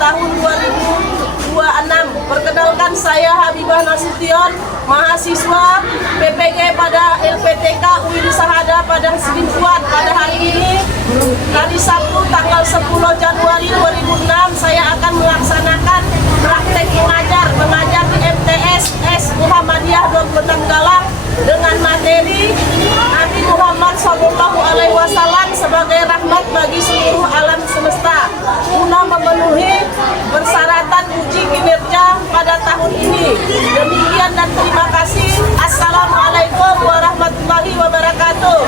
tahun 2026. Perkenalkan, saya Habibah Nasution, mahasiswa PPG pada LPTK UIN Sahada pada Selingkuhan. Pada hari ini, hari Sabtu tanggal 10 Januari 2006, saya akan melaksanakan praktek mengajar di MTS S Muhammadiyah 26 Galang dengan materi Nabi Muhammad SAW sebagai rahmat bagi seluruh alam semesta, guna memenuhi persyaratan uji kinerja pada tahun ini. Demikian dan terima kasih. Assalamualaikum warahmatullahi wabarakatuh.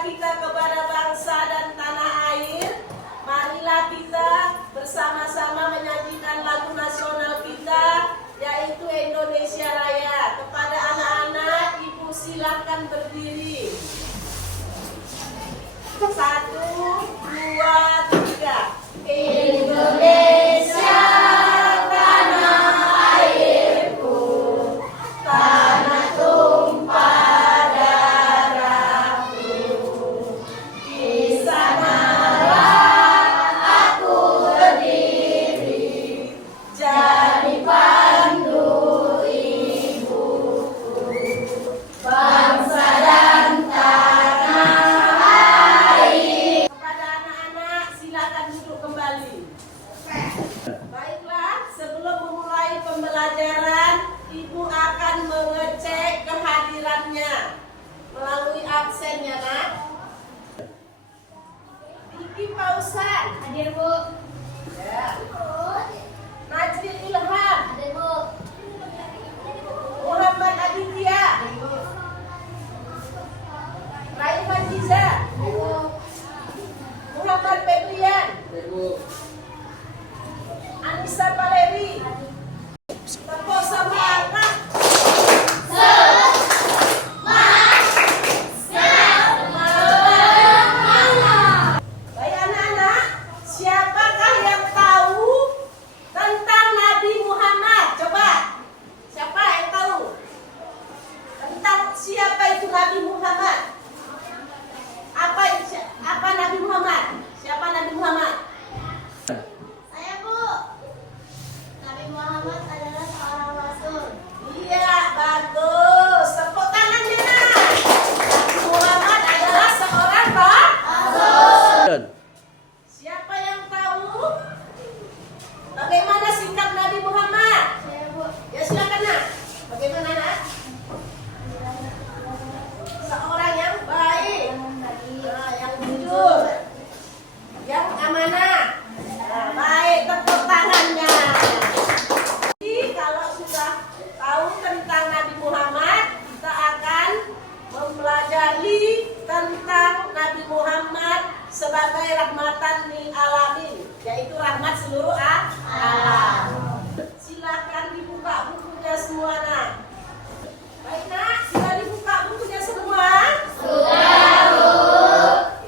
Kita kepada bangsa dan tanah air, marilah kita bersama-sama menyanyikan lagu nasional kita, yaitu Indonesia Raya. Kepada anak-anak, ibu silakan berdiri. 1, 2, 3. Indonesia tanah airku, tanah tumpah darahku. Di sanalah aku berdiri, jadi pandu ibuku. Bangsa dan tanah air. Kepada anak-anak, silakan duduk kembali. Baiklah, sebelum memulai pembelajaran, ibu akan mengecek kehadirannya melalui absennya, nak. Diki Pausan, hadir Bu. Ya. Najril Ilham, hadir Bu. Muhammad Aditya, hadir Bu. Raiman Jiza, hadir Bu. Muhammad Febrian, hadir Bu. Anissa Valeri, tepuk semangat. Baik anak-anak, siapakah yang tahu tentang Nabi Muhammad? Coba, siapa yang tahu tentang siapa itu Nabi Muhammad? Apa Nabi Muhammad? Siapa Nabi Muhammad? Saya, Bu. Nabi Muhammad adalah seorang rasul. Iya, bagus. Tepuk tangannya, nak. Nabi Muhammad adalah seorang rasul. Siapa yang tahu bagaimana sikap Nabi Muhammad? Saya, Bu. Ya silakan, nak. Bagaimana, nak? Seorang yang baik, yang jujur, yang amanah. Nah, baik, tepuk tangannya. Jadi, kalau sudah tahu tentang Nabi Muhammad, kita akan mempelajari tentang Nabi Muhammad sebagai rahmatan lil alamin, yaitu rahmat seluruh alam. Silakan dibuka bukunya semua, nak. Baik, nak, sudah dibuka bukunya semua? Sudah, Bu.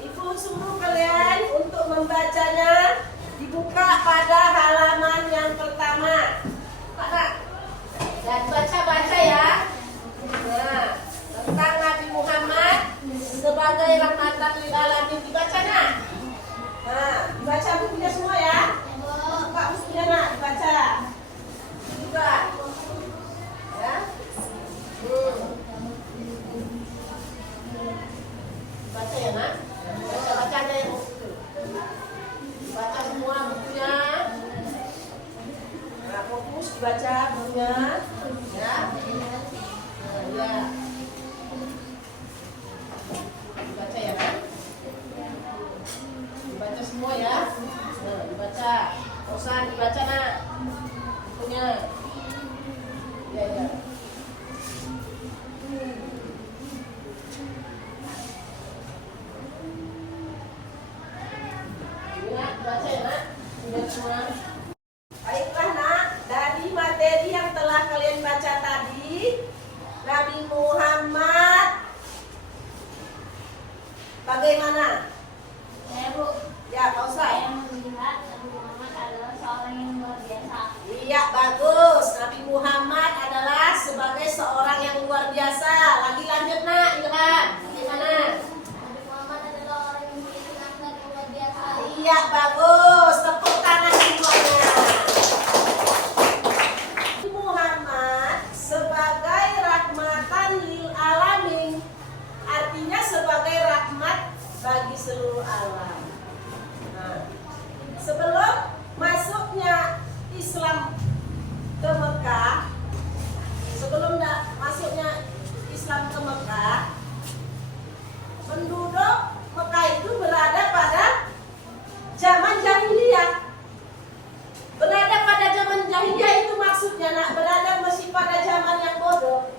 Ibu suruh kalian untuk membacanya. Dibuka pada halaman yang pertama. Buka, nak. Dan baca-baca ya. Nah, tentang Nabi Muhammad sebagai rahmatan lil alamin. Dibaca, nak. Nah, dibaca bukunya semua ya. Buka bukunya, nak, dibaca. Juga. Ya. Baca ya, nak. Baca aja ya. Baca semua bukunya. Nah, fokus dibaca bukunya. Ya. Ya. Dibaca ya kan? Dibaca semua ya. Nah, dibaca. Bosan dibaca nak. Punya. Ya ya. Nak baca ya nak. Lihat semua. Baiklah nak, dari materi yang telah kalian baca tadi, Nabi Muhammad bagaimana? Saya Bu, Ya, Pak Ustaz. saya melihat Nabi Muhammad adalah seorang yang luar biasa. Iya, bagus. Nabi Muhammad adalah sebagai seorang yang luar biasa. Lagi lanjut nak, Ilham. Bagaimana? Nabi Muhammad adalah orang yang memiliki akhlak yang luar biasa. Iya, bagus. Tepuk tangan semuanya. Nabi Muhammad sebagai rahmatan lil alamin, artinya sebagai rahmat bagi seluruh alam. Nah, sebelum masuknya Islam ke Mekah, masuknya Islam ke Mekah, penduduk Mekah itu berada pada zaman jahiliyah. Berada pada zaman jahiliyah itu maksudnya nak berada masih pada zaman yang bodoh.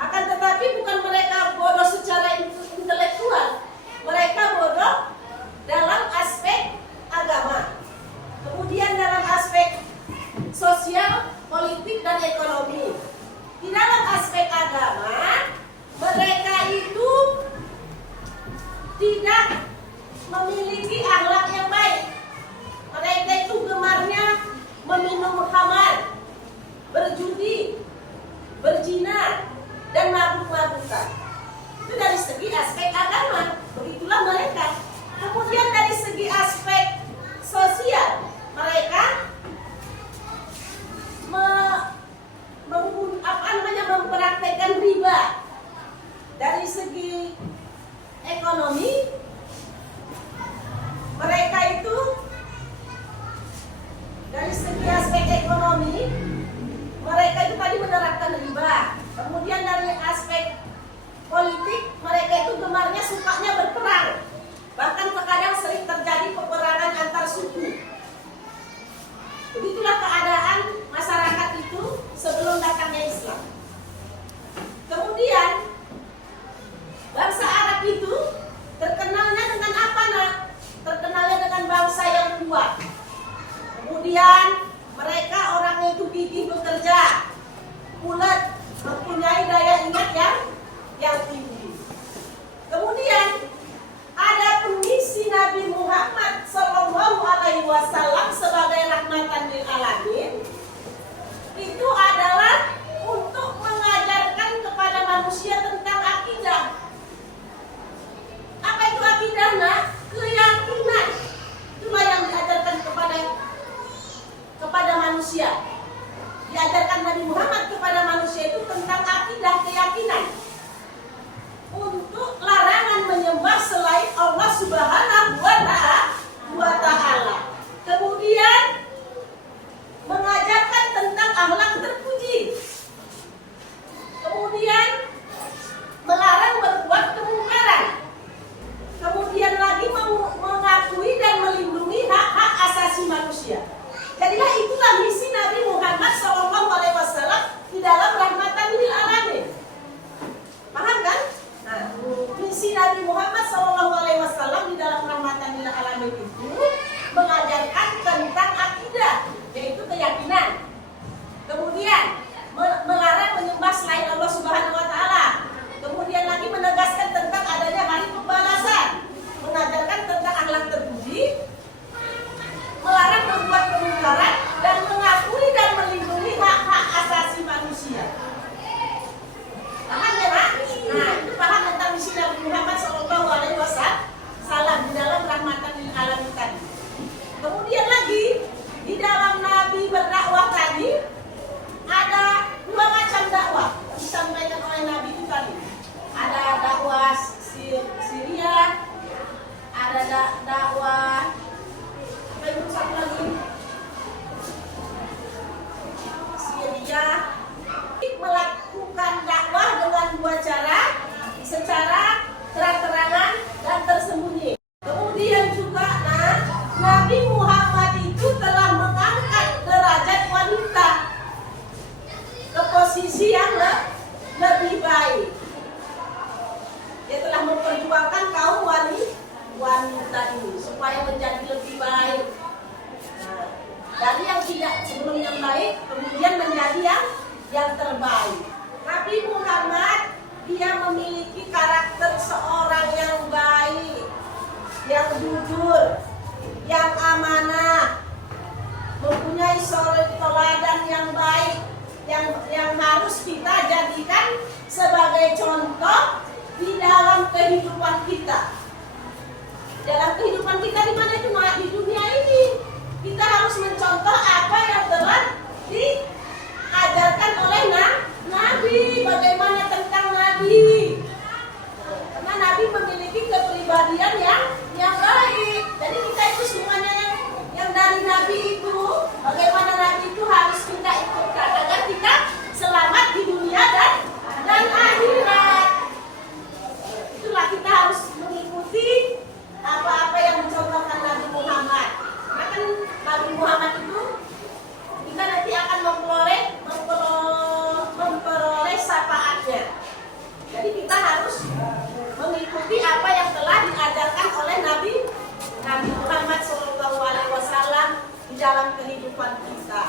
Akan tetapi bukan mereka bodoh secara intelektual, mereka bodoh dalam aspek agama. Kemudian dalam aspek sosial, politik dan ekonomi. Di dalam aspek agama, mereka itu tidak memiliki akhlak yang baik. Mereka itu gemarnya meminum khamar, berjudi, berzina, dan mabuk-mabukan. Itu dari segi aspek agama. Begitulah mereka. Kemudian dari segi aspek sosial, mereka mempraktekkan riba. Dari segi ekonomi, mereka itu dari segi aspek ekonomi, mereka itu tadi menerapkan riba. Kemudian dari aspek politik, mereka itu gemarnya sukanya berperang. Bahkan terkadang sering terjadi peperangan antar suku. Begitulah keadaan masyarakat itu sebelum datangnya Islam. Kemudian bangsa Arab itu terkenalnya dengan apa nak? Terkenalnya dengan bangsa yang kuat. Kemudian mereka orangnya itu gigih bekerja, ulet, mempunyai daya ingat yang tinggi. Kemudian ada misi Nabi Muhammad SAW sebagai rahmatan lil alamin. posisi yang lebih baik. Dia telah memperjuangkan kaum wanita ini supaya menjadi lebih baik. Nah, dari yang tidak sebelum yang baik kemudian menjadi yang terbaik. Nabi Muhammad dia memiliki karakter seorang yang baik, yang jujur, yang amanah, mempunyai teladan yang baik, yang harus kita jadikan sebagai contoh di dalam kehidupan kita. Dalam kehidupan kita di mana itu di dunia ini, kita harus mencontoh apa yang telah diajarkan oleh Nabi. Bagaimana tentang Nabi? Karena Nabi memiliki kepribadian yang baik. Jadi kita itu semuanya yang dari Nabi itu, bagaimana Nabi itu harus kita ikutkan agar kita selamat di dunia dan akhirat. Itulah kita harus mengikuti apa-apa yang dicontohkan Nabi Muhammad. Maka Nabi Muhammad itu kita nanti akan memperoleh syafaatnya. Jadi kita harus mengikuti apa yang telah diajarkan oleh Nabi Muhammad SAW di dalam kehidupan kita.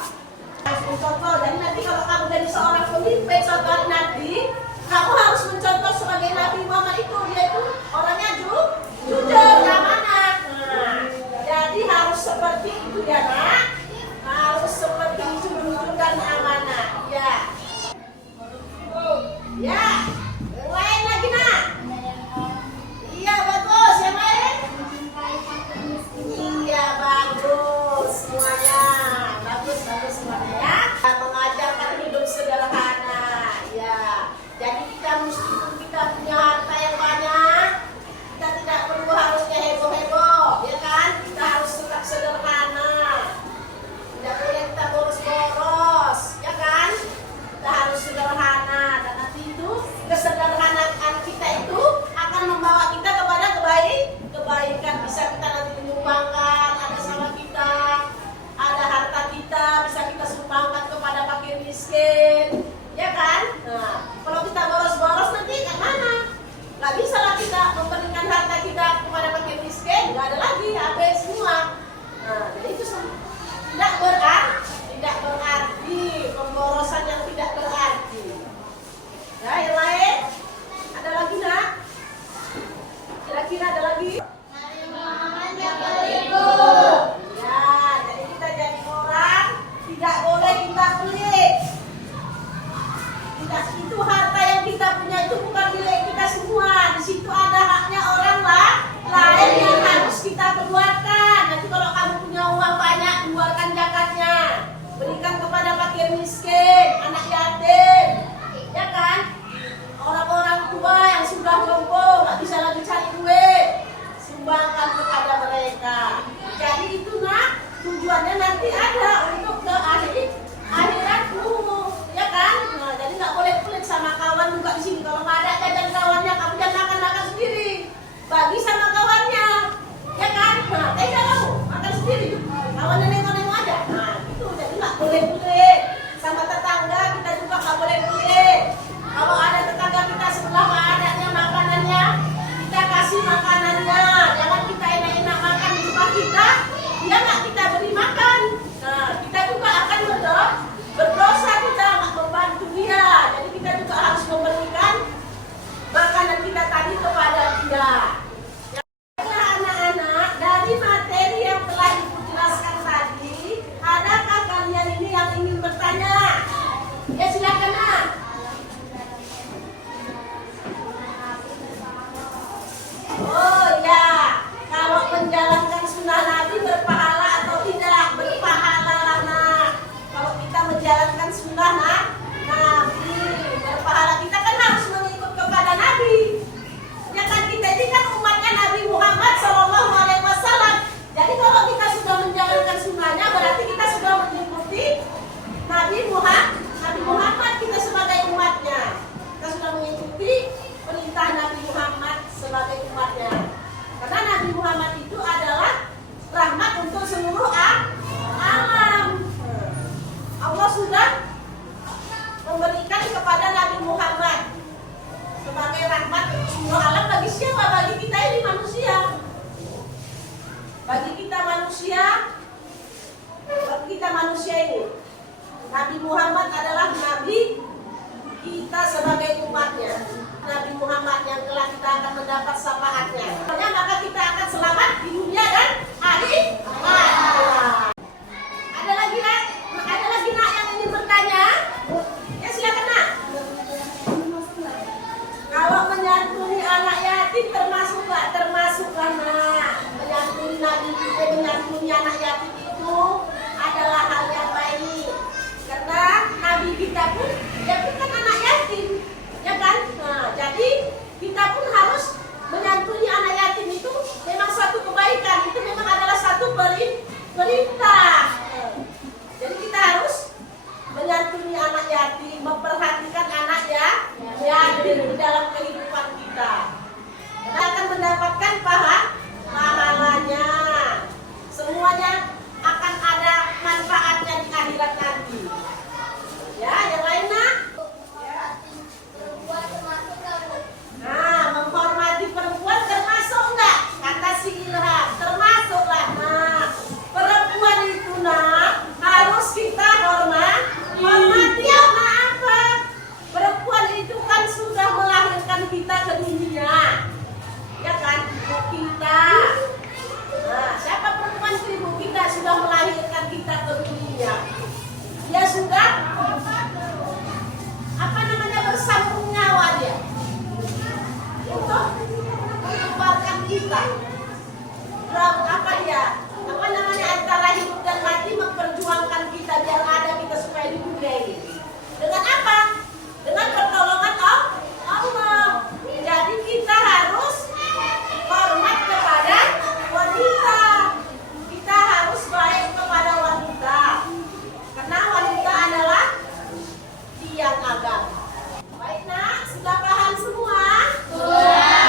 Harus mencontoh. Dan nanti kalau kamu jadi seorang pemimpin contoh Nabi, kamu harus mencontoh sebagai Nabi Muhammad itu. Dia itu orangnya jujur, amanah. Nah, jadi harus seperti itu ya nak. Harus seperti itu, jujur dan amanah. Ya. Ya. Yang lain lagi nak. Iya bagus. Yang lain? Iya bagus semuanya. Bagus semuanya ya. Mengajarkan hidup sederhana. Ya. Jadi kita mesti kita punya harta yang banyak. Kita tidak perlu harusnya heboh-heboh, ya kan? Kita harus tetap sederhana. Tidak boleh kita boros-boros, ya kan? Kita harus sederhana. Dan nanti itu kesederhanaan kita itu akan membawa kita kepada kebaikan. Bisa kita nanti menyumbangkan, ada sama kita, ada harta kita, bisa kita sumbangkan kepada fakir miskin, ya kan? Nah, kalau kita boros-boros nanti ke mana? Gak bisa lah kita memberikan harta kita kepada fakir miskin, gak ada lagi, habis semua. Nah, jadi itu tidak berarti pemborosan yang tidak berarti. Ya, yang lain? Ada lagi nak? Kira-kira ada lagi? Ya, jadi kita jadi orang tidak boleh kita pelit. Tidak, itu harta yang kita punya itu bukan milik kita semua. Di situ ada haknya orang lain yang harus kita keluarkan. Nanti kalau kamu punya uang banyak, keluarkan zakatnya. Berikan kepada fakir miskin, anak yatim, ya kan? Orang-orang tua yang sudah roboh, nggak bisa lagi cari duit, sumbangkan kepada mereka. Jadi itu nak, tujuannya nanti ada untuk ke akhiratmu, ya kan? Nah, jadi nggak boleh pelit sama kawan juga di sini. Kalau nggak ada jajan kawannya, kamu jangan makan sendiri. Bagi sama kawannya, ya kan? Nah, tidak kamu makan sendiri. Kawannya nengok-nengok aja. Nah, itu jadi nggak boleh pelit. Sama tetangga kita juga nggak boleh pelit. Kalau ada tetangga kita sebelah adanya makanannya, kita kasih makanannya. Jangan kita enak-enak makan di rumah kita, dia nggak kita beri makan. Nah, kita juga akan berdosa, kita nggak membantu dia. Jadi kita juga harus memberikan makanan kita tadi kepada dia. Ya, anak-anak, dari materi yang telah Ibu jelaskan tadi, adakah kalian ini yang ingin bertanya? Ya silakan nak. Oh ya, kalau menjalankan sunnah Nabi berpahala atau tidak? Berpahala lah nak. Kalau kita menjalankan sunnah Nabi berpahala, kita kan harus mengikut kepada Nabi. Ya kan, kita ini kan umatnya Nabi Muhammad SAW. Jadi kalau kita sudah menjalankan sunnahnya, berarti kita sudah mengikuti Nabi Muhammad, kita sebagai umatnya. Kita sudah mengikuti perintah Nabi Muhammad sebagai umatnya. Karena Nabi Muhammad itu adalah rahmat untuk seluruh alam. Allah sudah memberikan kepada Nabi Muhammad sebagai rahmat untuk alam bagi siapa? Bagi kita ini manusia. Bagi kita manusia ini. Nabi Muhammad adalah nabi kita sebagai umatnya. Nabi Muhammad yang kelak kita akan mendapat syafaatnya. Maka kita akan selamat di dunia dan akhirat. Ada lagi nak yang ingin bertanya? Ya silakan nak. Kalau menyantuni anak yatim termasuk nak. Menyantuni anak yatim itu adalah hal yang baik. Karena Nabi kita pun dia bukan anak yatim, ya kan? Nah, jadi kita pun harus menyantuni anak yatim itu memang satu kebaikan. Itu memang adalah satu perintah. Jadi kita harus menyantuni anak yatim, memperhatikan anak yatim di dalam kehidupan kita. Kita akan mendapatkan pahalanya. Semuanya akan ada manfaatnya di akhirat nanti. Ya, yang lain nak? Perempuan termasuk kamu. Nah, menghormati perempuan termasuk enggak? Kata si Ilham, termasuklah nak. Perempuan itu nak harus kita hormati. Karena apa? Perempuan itu kan sudah melahirkan kita ke dunia, ya kan? Ibu kita. Nah, siapa perempuan itu? Ibu kita sudah melahirkan kita ke dunia. Dia sudah bersambung nyawa dia untuk mengembarkan kita. Antara hidup dan mati memperjuangkan kita biar ada kita supaya di dunia ini. Dengan apa? Dengan pertolongan Allah. Jadi kita harus hormat kepada wanita. Kita harus baik kepada wanita. Karena wanita adalah tiang agama. Baik nak, sudah paham semua? Sudah.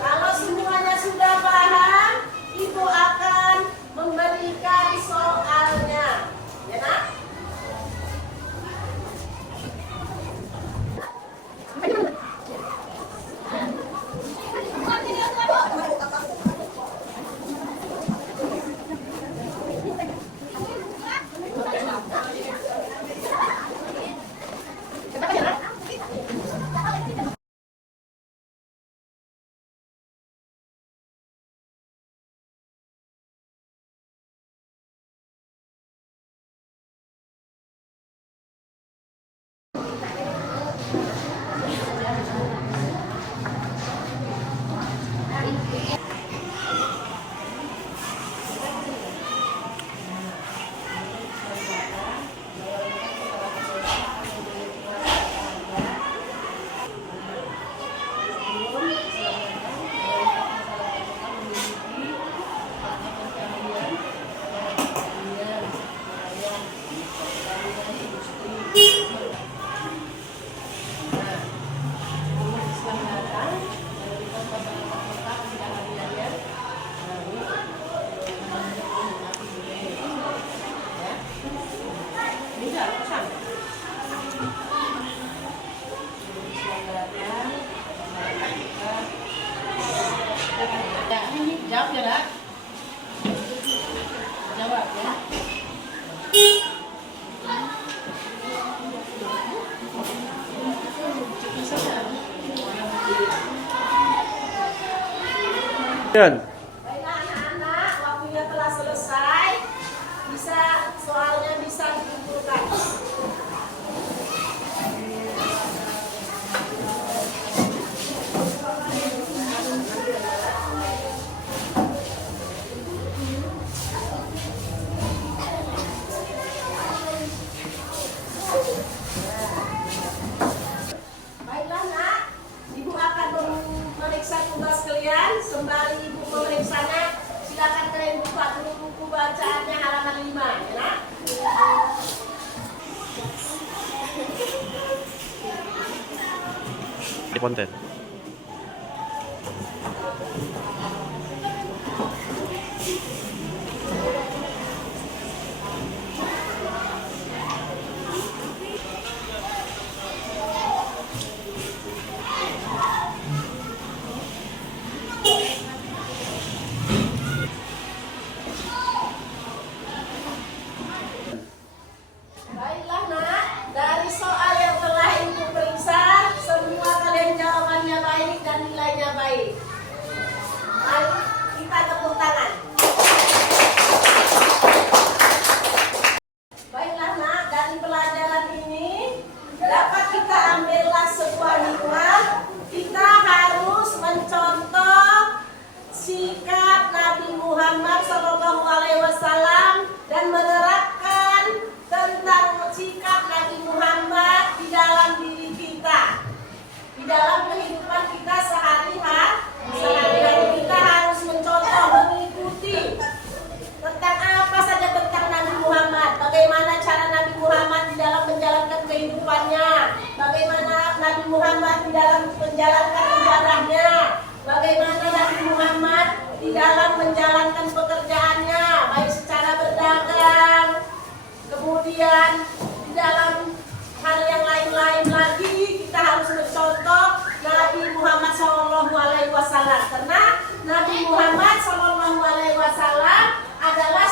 Kalau semuanya sudah paham, Ibu akan memberikan soalnya. Ya nak? Jawab ya nak. Jawab ya. Dan Baiklah anak-anak, waktunya telah selesai. Soalnya bisa dikumpulkan. Baiklah nak, Ibu akan memeriksa tugas kalian. Sembari Ibu memeriksanya, silakan kalian buka dulu buku bacaannya halaman 5, ya nak? di konten. dari pelajaran ini dapat kita ambillah sebuah hikmah. Kita harus mencontoh sikap Nabi Muhammad SAW dan menerapkan tentang sikap Nabi Muhammad di dalam diri kita, di dalam kehidupan kita sehari-hari. Kita harus mencontoh, mengikuti tentang apa saja tentang Nabi Muhammad, bagaimana cara Nabi Muhammad di dalam menjalankan kehidupannya, bagaimana Nabi Muhammad di dalam menjalankan ibadahnya, bagaimana Nabi Muhammad di dalam menjalankan pekerjaannya, baik secara berdagang, kemudian di dalam hal yang lain-lain lagi. Kita harus mencontoh Nabi Muhammad SAW, karena Nabi Muhammad SAW adalah